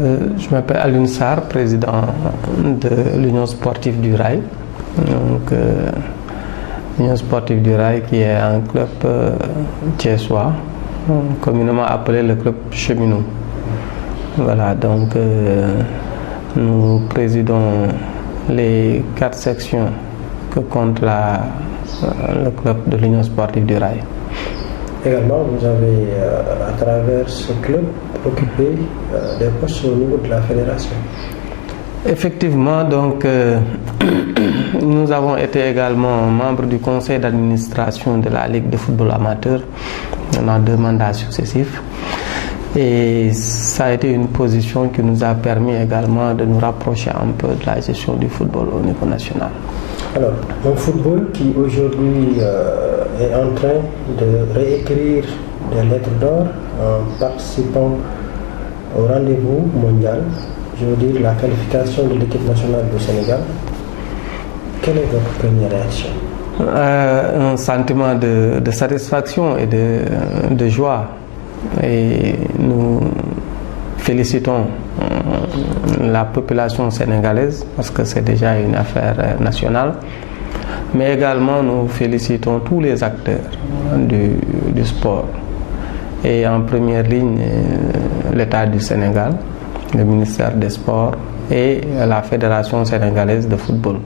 Je m'appelle Alioune Sarr, président de l'Union sportive du Rail. Donc, l'Union sportive du Rail qui est un club thiessois, communément appelé le club cheminot. Voilà, donc nous présidons les 4 sections que compte le club de l'Union sportive du Rail. Également, vous avez, à travers ce club, occupé des postes au niveau de la fédération. Effectivement, donc, nous avons été également membres du conseil d'administration de la Ligue de football amateur dans 2 mandats successifs. Et ça a été une position qui nous a permis également de nous rapprocher un peu de la gestion du football au niveau national. Alors, un football qui aujourd'hui est en train de réécrire des lettres d'or en participant au rendez-vous mondial, je veux dire la qualification de l'équipe nationale du Sénégal. Quelle est votre première réaction? Un sentiment de satisfaction et de joie. Et nous félicitons la population sénégalaise parce que c'est déjà une affaire nationale, mais également nous félicitons tous les acteurs du sport et en première ligne l'État du Sénégal, le ministère des Sports et la Fédération sénégalaise de football.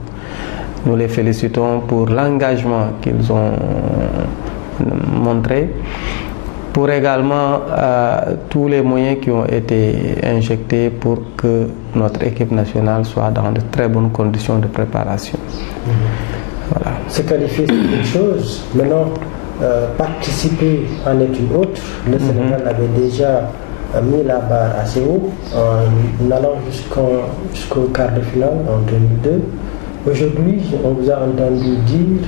Nous les félicitons pour l'engagement qu'ils ont montré, pour également tous les moyens qui ont été injectés pour que notre équipe nationale soit dans de très bonnes conditions de préparation. Voilà. Se qualifier, c'est une chose. Maintenant, participer en est une autre. Le Sénégal avait déjà mis la barre assez haut en allant jusqu'au quart de finale en 2002. Aujourd'hui, on vous a entendu dire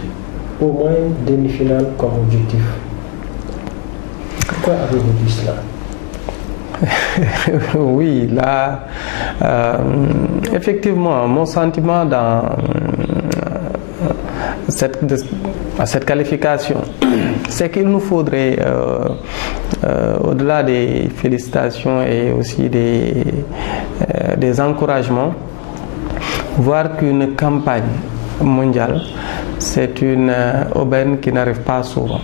au moins demi-finale comme objectif. Pourquoi avez-vous dit cela? Oui, là, effectivement, mon sentiment dans cette qualification, c'est qu'il nous faudrait, au-delà des félicitations et aussi des encouragements, voir qu'une campagne mondiale, c'est une aubaine qui n'arrive pas souvent.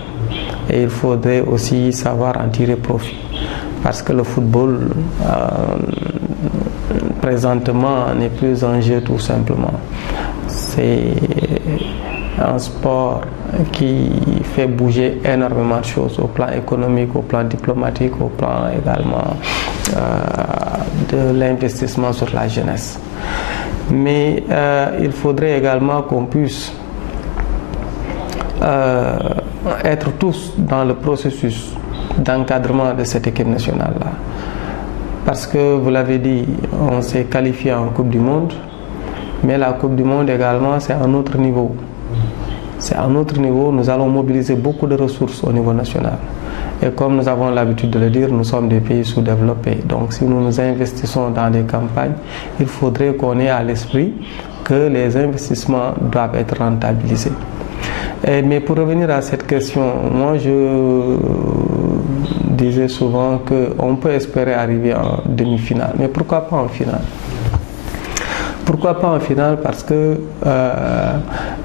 Et il faudrait aussi savoir en tirer profit. Parce que le football, présentement, n'est plus un jeu tout simplement. C'est un sport qui fait bouger énormément de choses au plan économique, au plan diplomatique, au plan également de l'investissement sur la jeunesse. Mais il faudrait également qu'on puisse être tous dans le processus d'encadrement de cette équipe nationale-là. Parce que, vous l'avez dit, on s'est qualifié en Coupe du Monde, mais la Coupe du Monde également, c'est un autre niveau. C'est un autre niveau, nous allons mobiliser beaucoup de ressources au niveau national. Et comme nous avons l'habitude de le dire, nous sommes des pays sous-développés. Donc si nous nous investissons dans des campagnes, il faudrait qu'on ait à l'esprit que les investissements doivent être rentabilisés. Mais pour revenir à cette question, moi je disais souvent qu'on peut espérer arriver en demi-finale. Mais pourquoi pas en finale? Pourquoi pas en finale? Parce que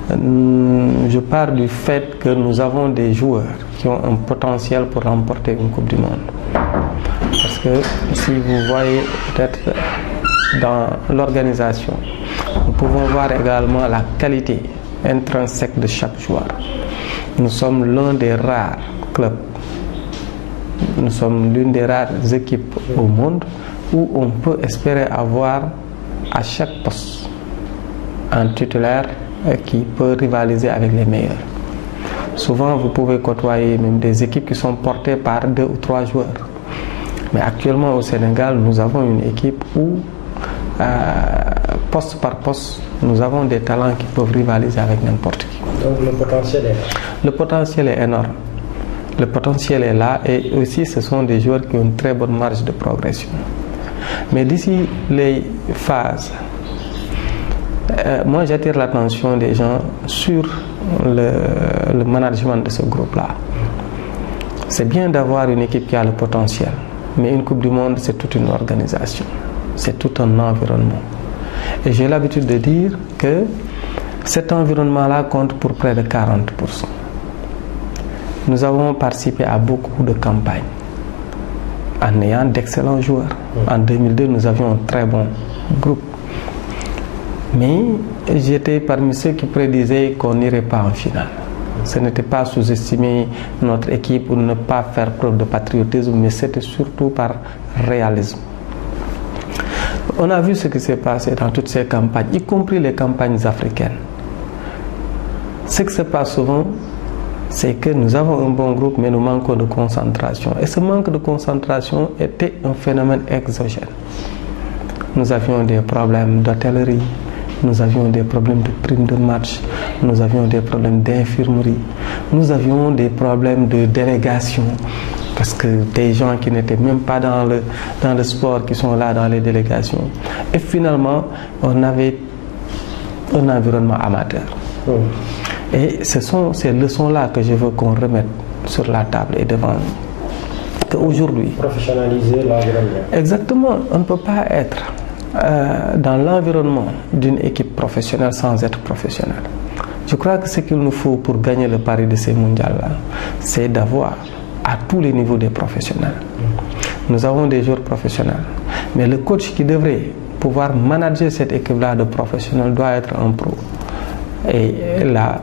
je pars du fait que nous avons des joueurs qui ont un potentiel pour remporter une Coupe du Monde. Parce que si vous voyez peut-être dans l'organisation, nous pouvons voir également la qualité intrinsèque de chaque joueur. Nous sommes l'un des rares clubs, nous sommes l'une des rares équipes au monde où on peut espérer avoir à chaque poste un titulaire qui peut rivaliser avec les meilleurs. Souvent, vous pouvez côtoyer même des équipes qui sont portées par 2 ou 3 joueurs. Mais actuellement au Sénégal, nous avons une équipe où, poste par poste, nous avons des talents qui peuvent rivaliser avec n'importe qui. Donc le potentiel est là. Le potentiel est énorme. Le potentiel est là et aussi ce sont des joueurs qui ont une très bonne marge de progression. Mais d'ici les phases, moi j'attire l'attention des gens sur le management de ce groupe-là. C'est bien d'avoir une équipe qui a le potentiel, mais une Coupe du Monde, c'est toute une organisation. c'est tout un environnement. Et j'ai l'habitude de dire que cet environnement-là compte pour près de 40%. Nous avons participé à beaucoup de campagnes en ayant d'excellents joueurs. En 2002, nous avions un très bon groupe. Mais j'étais parmi ceux qui prédisaient qu'on n'irait pas en finale. Ce n'était pas sous-estimer notre équipe ou ne pas faire preuve de patriotisme, mais c'était surtout par réalisme. On a vu ce qui s'est passé dans toutes ces campagnes, y compris les campagnes africaines. Ce qui se passe souvent, c'est que nous avons un bon groupe, mais nous manquons de concentration. Et ce manque de concentration était un phénomène exogène. Nous avions des problèmes d'hôtellerie, nous avions des problèmes de primes de match, nous avions des problèmes d'infirmerie, nous avions des problèmes de délégation, parce que des gens qui n'étaient même pas dans le sport, qui sont là dans les délégations. Et finalement, on avait un environnement amateur. Et ce sont ces leçons-là que je veux qu'on remette sur la table et devant nous. Qu'aujourd'hui, professionnaliser l'environnement. Exactement, on ne peut pas être dans l'environnement d'une équipe professionnelle sans être professionnel. Je crois que ce qu'il nous faut pour gagner le pari de ces mondiales-là, c'est d'avoir à tous les niveaux des professionnels. Nous avons des joueurs professionnels, mais le coach qui devrait pouvoir manager cette équipe-là de professionnels doit être un pro. Et là,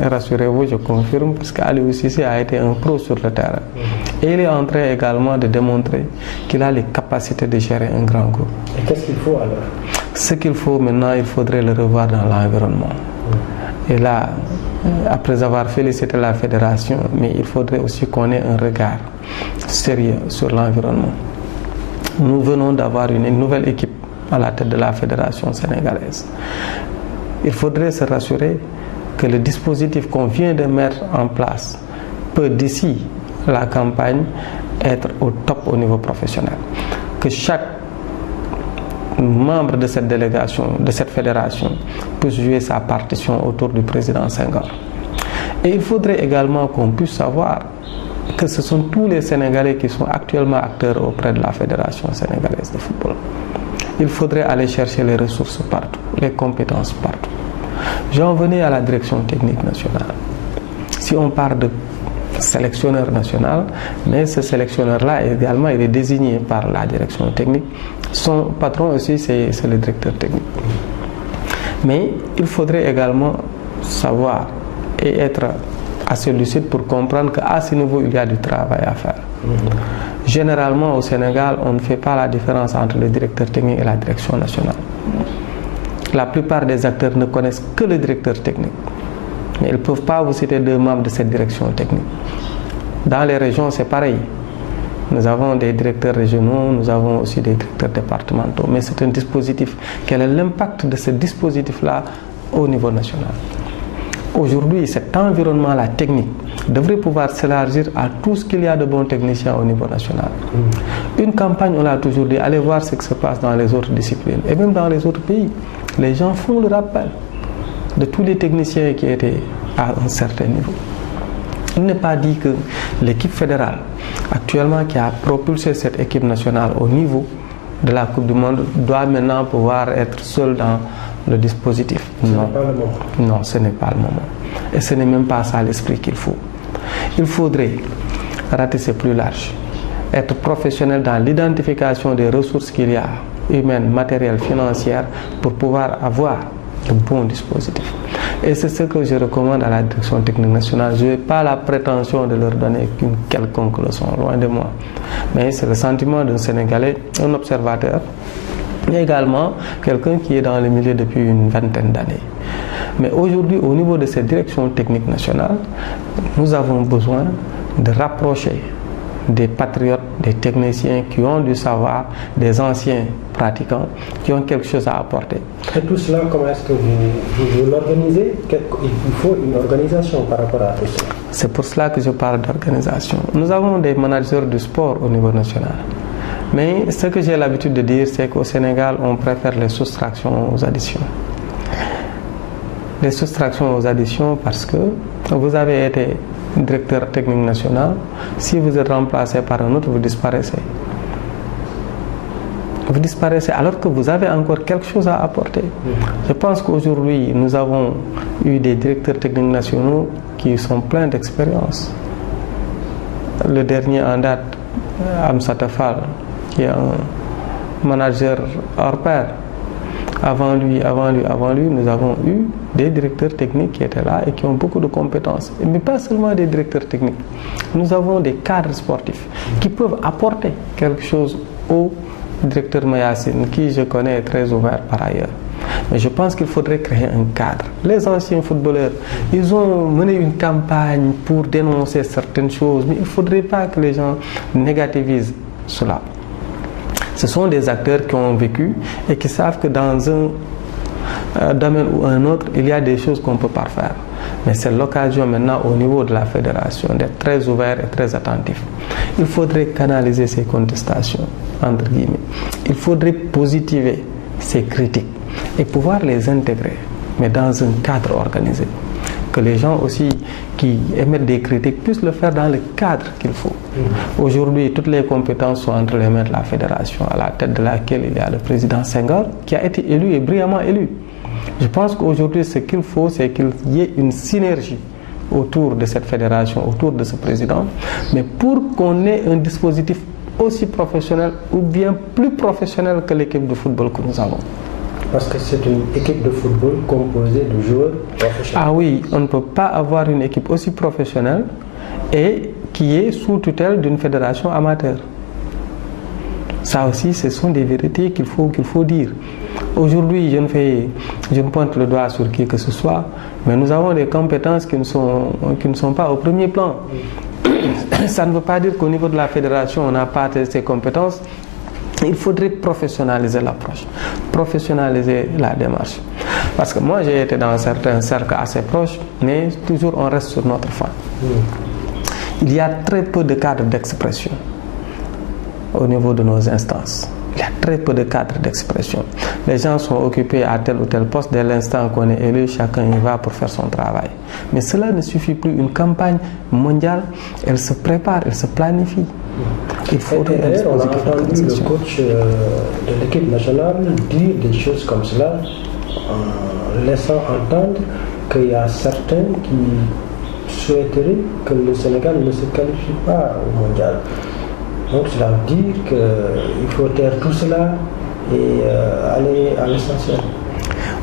rassurez-vous, je confirme, parce qu'Aliou Cissé a été un pro sur le terrain. Et il est en train également de démontrer qu'il a les capacités de gérer un grand groupe. Et qu'est-ce qu'il faut alors? Ce qu'il faut maintenant, il faudrait le revoir dans l'environnement. Et là, après avoir félicité la fédération, mais il faudrait aussi qu'on ait un regard sérieux sur l'environnement. Nous venons d'avoir une nouvelle équipe à la tête de la fédération sénégalaise. Il faudrait se rassurer que le dispositif qu'on vient de mettre en place peut, d'ici la campagne, être au top au niveau professionnel. Que chaque membre de cette délégation, de cette fédération, puisse jouer sa partition autour du président Senghor. Et il faudrait également qu'on puisse savoir que ce sont tous les Sénégalais qui sont actuellement acteurs auprès de la fédération sénégalaise de football. Il faudrait aller chercher les ressources partout, les compétences partout. J'en venais à la direction technique nationale. Si on parle de sélectionneur national, mais ce sélectionneur-là également, il est désigné par la direction technique. Son patron aussi, c'est le directeur technique. Mais il faudrait également savoir et être assez lucide pour comprendre qu'à ce niveau, il y a du travail à faire. Généralement, au Sénégal, on ne fait pas la différence entre le directeur technique et la direction nationale. La plupart des acteurs ne connaissent que le directeur technique. Mais ils ne peuvent pas vous citer deux membres de cette direction technique. Dans les régions, c'est pareil. Nous avons des directeurs régionaux, nous avons aussi des directeurs départementaux. Mais c'est un dispositif. Quel est l'impact de ce dispositif-là au niveau national? Aujourd'hui, cet environnement-là technique devrait pouvoir s'élargir à tout ce qu'il y a de bons techniciens au niveau national. Une campagne, on l'a toujours dit, allez voir ce qui se passe dans les autres disciplines et même dans les autres pays. Les gens font le rappel de tous les techniciens qui étaient à un certain niveau. Il n'est pas dit que l'équipe fédérale, actuellement qui a propulsé cette équipe nationale au niveau de la Coupe du Monde, doit maintenant pouvoir être seule dans le dispositif. Non. Non, ce n'est pas le moment. Et ce n'est même pas ça l'esprit qu'il faut. Il faudrait ratisser plus large, être professionnel dans l'identification des ressources qu'il y a, humaines, matérielles, financières, pour pouvoir avoir le bon dispositif. Et c'est ce que je recommande à la direction technique nationale. Je n'ai pas la prétention de leur donner une quelconque leçon, loin de moi. Mais c'est le sentiment d'un Sénégalais, un observateur, mais également quelqu'un qui est dans le milieu depuis une vingtaine d'années. Mais aujourd'hui, au niveau de cette direction technique nationale, nous avons besoin de rapprocher des patriotes, des techniciens qui ont du savoir, des anciens pratiquants qui ont quelque chose à apporter. Et tout cela, comment est-ce que vous l'organisez? Il faut une organisation par rapport à tout ça. C'est pour cela que je parle d'organisation. Nous avons des managers du sport au niveau national. Mais ce que j'ai l'habitude de dire, c'est qu'au Sénégal, on préfère les soustractions aux additions. Les soustractions aux additions parce que vous avez été directeur technique national, si vous êtes remplacé par un autre, vous disparaissez. vous disparaissez alors que vous avez encore quelque chose à apporter. Je pense qu'aujourd'hui, nous avons eu des directeurs techniques nationaux qui sont pleins d'expérience. Le dernier en date, Amsata Fall, qui est un manager hors pair. Avant lui, nous avons eu des directeurs techniques qui étaient là et qui ont beaucoup de compétences. Mais pas seulement des directeurs techniques. Nous avons des cadres sportifs qui peuvent apporter quelque chose au directeur Mayassine, qui je connais est très ouvert par ailleurs. Mais je pense qu'il faudrait créer un cadre. Les anciens footballeurs, ils ont mené une campagne pour dénoncer certaines choses, mais il ne faudrait pas que les gens négativisent cela. Ce sont des acteurs qui ont vécu et qui savent que dans un domaine ou un autre, il y a des choses qu'on ne peut pas faire. Mais c'est l'occasion maintenant au niveau de la fédération d'être très ouvert et très attentif. Il faudrait canaliser ces contestations, entre guillemets. Il faudrait positiver ces critiques et pouvoir les intégrer, mais dans un cadre organisé. Que les gens aussi qui émettent des critiques puissent le faire dans le cadre qu'il faut. Aujourd'hui, toutes les compétences sont entre les mains de la fédération, à la tête de laquelle il y a le président Senghor, qui a été élu et brillamment élu. Je pense qu'aujourd'hui, ce qu'il faut, c'est qu'il y ait une synergie autour de cette fédération, autour de ce président, mais pour qu'on ait un dispositif aussi professionnel ou bien plus professionnel que l'équipe de football que nous avons. Parce que c'est une équipe de football composée de joueurs professionnels. Ah oui, on ne peut pas avoir une équipe aussi professionnelle et qui est sous tutelle d'une fédération amateur. Ça aussi, ce sont des vérités qu'il faut dire. Aujourd'hui, je ne pointe le doigt sur qui que ce soit, mais nous avons des compétences qui ne sont pas au premier plan. Ça ne veut pas dire qu'au niveau de la fédération, on n'a pas ces compétences. Il faudrait professionnaliser l'approche, professionnaliser la démarche. Parce que moi, j'ai été dans certains cercles assez proches, mais toujours on reste sur notre faim. Il y a très peu de cadres d'expression au niveau de nos instances. Il y a très peu de cadres d'expression. Les gens sont occupés à tel ou tel poste. Dès l'instant qu'on est élu, chacun y va pour faire son travail. Mais cela ne suffit plus. Une campagne mondiale, elle se prépare, elle se planifie. Il faudrait on a entendu le coach de l'équipe nationale dire des choses comme cela, en laissant entendre qu'il y a certains qui souhaiteraient que le Sénégal ne se qualifie pas au mondial. Donc cela veut dire qu'il faut taire tout cela et aller à l'essentiel.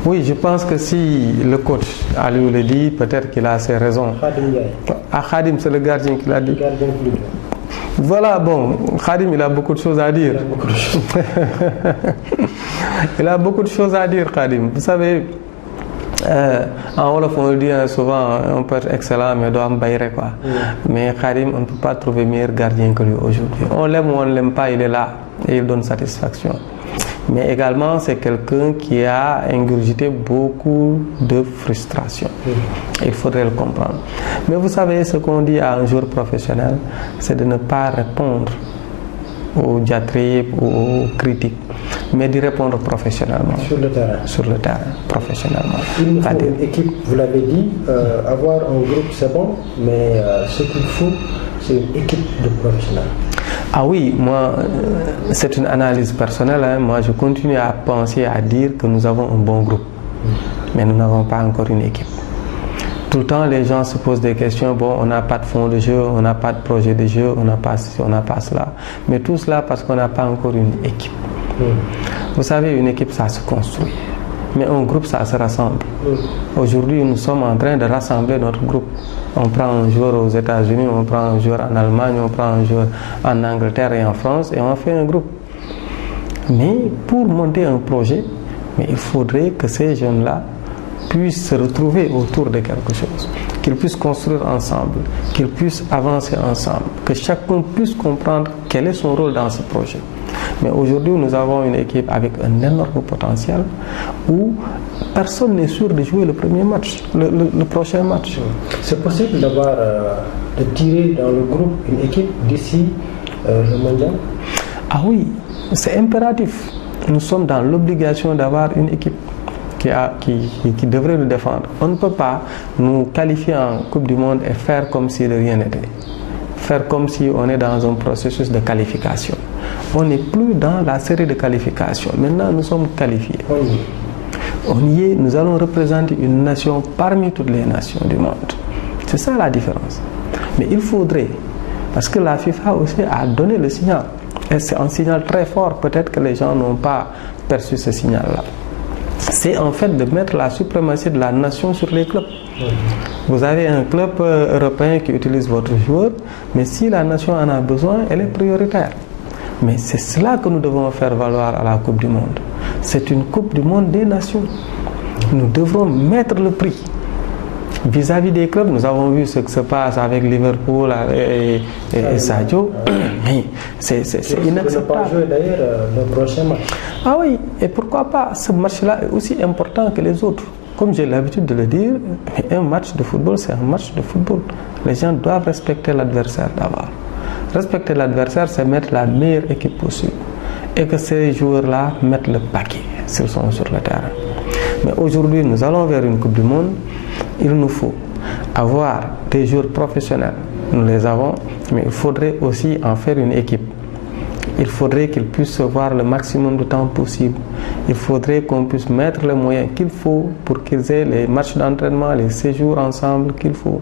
Oui, je pense que si le coach Aliou le dit, peut-être qu'il a ses raisons. Khadim, c'est le gardien qui l'a dit. Voilà, bon, Khadim, il a beaucoup de choses à dire. Il a beaucoup de choses à dire, Khadim. Vous savez, en Wolof, on le dit souvent, on peut être excellent, mais doit me quoi. Mais Khadim, on ne peut pas trouver meilleur gardien que lui aujourd'hui. On l'aime ou on ne l'aime pas, il est là et il donne satisfaction. Mais également, c'est quelqu'un qui a ingurgité beaucoup de frustration. Il faudrait le comprendre. Mais vous savez, ce qu'on dit à un joueur professionnel, c'est de ne pas répondre aux diatribes ou aux critiques, mais d'y répondre professionnellement. Sur le terrain. Sur le terrain, professionnellement. Il faut une équipe, vous l'avez dit, avoir un groupe c'est bon, mais ce qu'il faut, c'est une équipe de professionnels. Ah oui, moi, c'est une analyse personnelle. Hein. Moi, je continue à penser, à dire que nous avons un bon groupe. Mais nous n'avons pas encore une équipe. Tout le temps, les gens se posent des questions. Bon, on n'a pas de fond de jeu, on n'a pas de projet de jeu, on n'a pas ceci, on n'a pas cela. Mais tout cela parce qu'on n'a pas encore une équipe. Vous savez, une équipe, ça se construit. Mais un groupe, ça se rassemble. Aujourd'hui, nous sommes en train de rassembler notre groupe. On prend un joueur aux États-Unis, on prend un joueur en Allemagne, on prend un joueur en Angleterre et en France et on fait un groupe. Mais pour monter un projet, mais il faudrait que ces jeunes-là puissent se retrouver autour de quelque chose, qu'ils puissent construire ensemble, qu'ils puissent avancer ensemble, que chacun puisse comprendre quel est son rôle dans ce projet. Mais aujourd'hui, nous avons une équipe avec un énorme potentiel où personne n'est sûr de jouer le premier match, le prochain match. C'est possible d'avoir, de tirer dans le groupe une équipe d'ici le mondial? Ah oui, c'est impératif. Nous sommes dans l'obligation d'avoir une équipe qui devrait nous défendre. On ne peut pas nous qualifier en Coupe du Monde et faire comme si de rien n'était. faire comme si on est dans un processus de qualification. On n'est plus dans la série de qualification. Maintenant, nous sommes qualifiés. On y est, nous allons représenter une nation parmi toutes les nations du monde. C'est ça la différence. Mais il faudrait, parce que la FIFA aussi a donné le signal, et c'est un signal très fort, peut-être que les gens n'ont pas perçu ce signal-là. C'est en fait de mettre la suprématie de la nation sur les clubs. Vous avez un club européen qui utilise votre joueur, mais si la nation en a besoin, elle est prioritaire. Mais c'est cela que nous devons faire valoir à la Coupe du Monde. C'est une Coupe du Monde des nations. Nous devrons mettre le prix. Vis-à-vis des clubs, nous avons vu ce qui se passe avec Liverpool et Sadio. Mais c'est inacceptable. Ne pas jouer d'ailleurs le prochain match. Ah oui, et pourquoi pas? Ce match-là est aussi important que les autres. Comme j'ai l'habitude de le dire, un match de football, c'est un match de football. Les gens doivent respecter l'adversaire d'abord. Respecter l'adversaire, c'est mettre la meilleure équipe possible. Et que ces joueurs-là mettent le paquet s'ils sont sur le terrain. Mais aujourd'hui, nous allons vers une Coupe du Monde. Il nous faut avoir des joueurs professionnels. Nous les avons, mais il faudrait aussi en faire une équipe. Il faudrait qu'ils puissent se voir le maximum de temps possible. Il faudrait qu'on puisse mettre les moyens qu'il faut pour qu'ils aient les matchs d'entraînement, les séjours ensemble qu'il faut.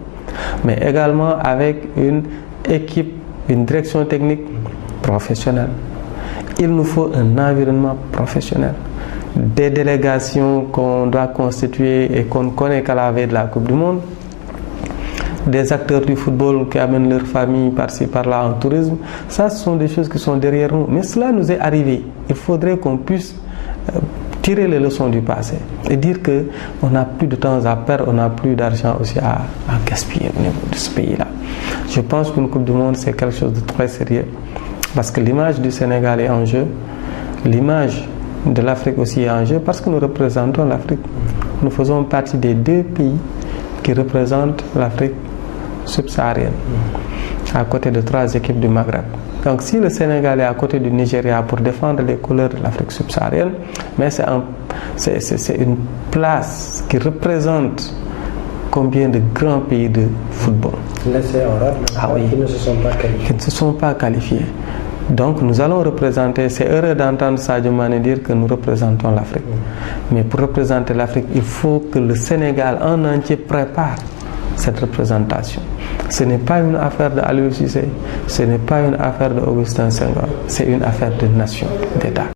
Mais également avec une équipe, une direction technique professionnelle. Il nous faut un environnement professionnel. Des délégations qu'on doit constituer et qu'on ne connaît qu'à la veille de la Coupe du Monde. Des acteurs du football qui amènent leur famille par-ci par-là en tourisme. Ça, ce sont des choses qui sont derrière nous. Mais cela nous est arrivé. Il faudrait qu'on puisse tirer les leçons du passé et dire qu'on n'a plus de temps à perdre, on n'a plus d'argent aussi à gaspiller au niveau de ce pays-là. Je pense qu'une Coupe du Monde, c'est quelque chose de très sérieux parce que l'image du Sénégal est en jeu, l'image de l'Afrique aussi est en jeu parce que nous représentons l'Afrique. Nous faisons partie des 2 pays qui représentent l'Afrique subsaharienne à côté de 3 équipes du Maghreb. Donc si le Sénégal est à côté du Nigeria pour défendre les couleurs de l'Afrique subsaharienne, mais c'est une place qui représente combien de grands pays de football. Qui ne se sont pas qualifiés. Qui ne se sont pas qualifiés. Donc nous allons représenter, c'est heureux d'entendre Sadio Mané dire que nous représentons l'Afrique. Mais pour représenter l'Afrique, il faut que le Sénégal en entier prépare cette représentation. Ce n'est pas une affaire de Aliou Cissé, ce n'est pas une affaire de Augustin Senghor, c'est une affaire de nation, d'État.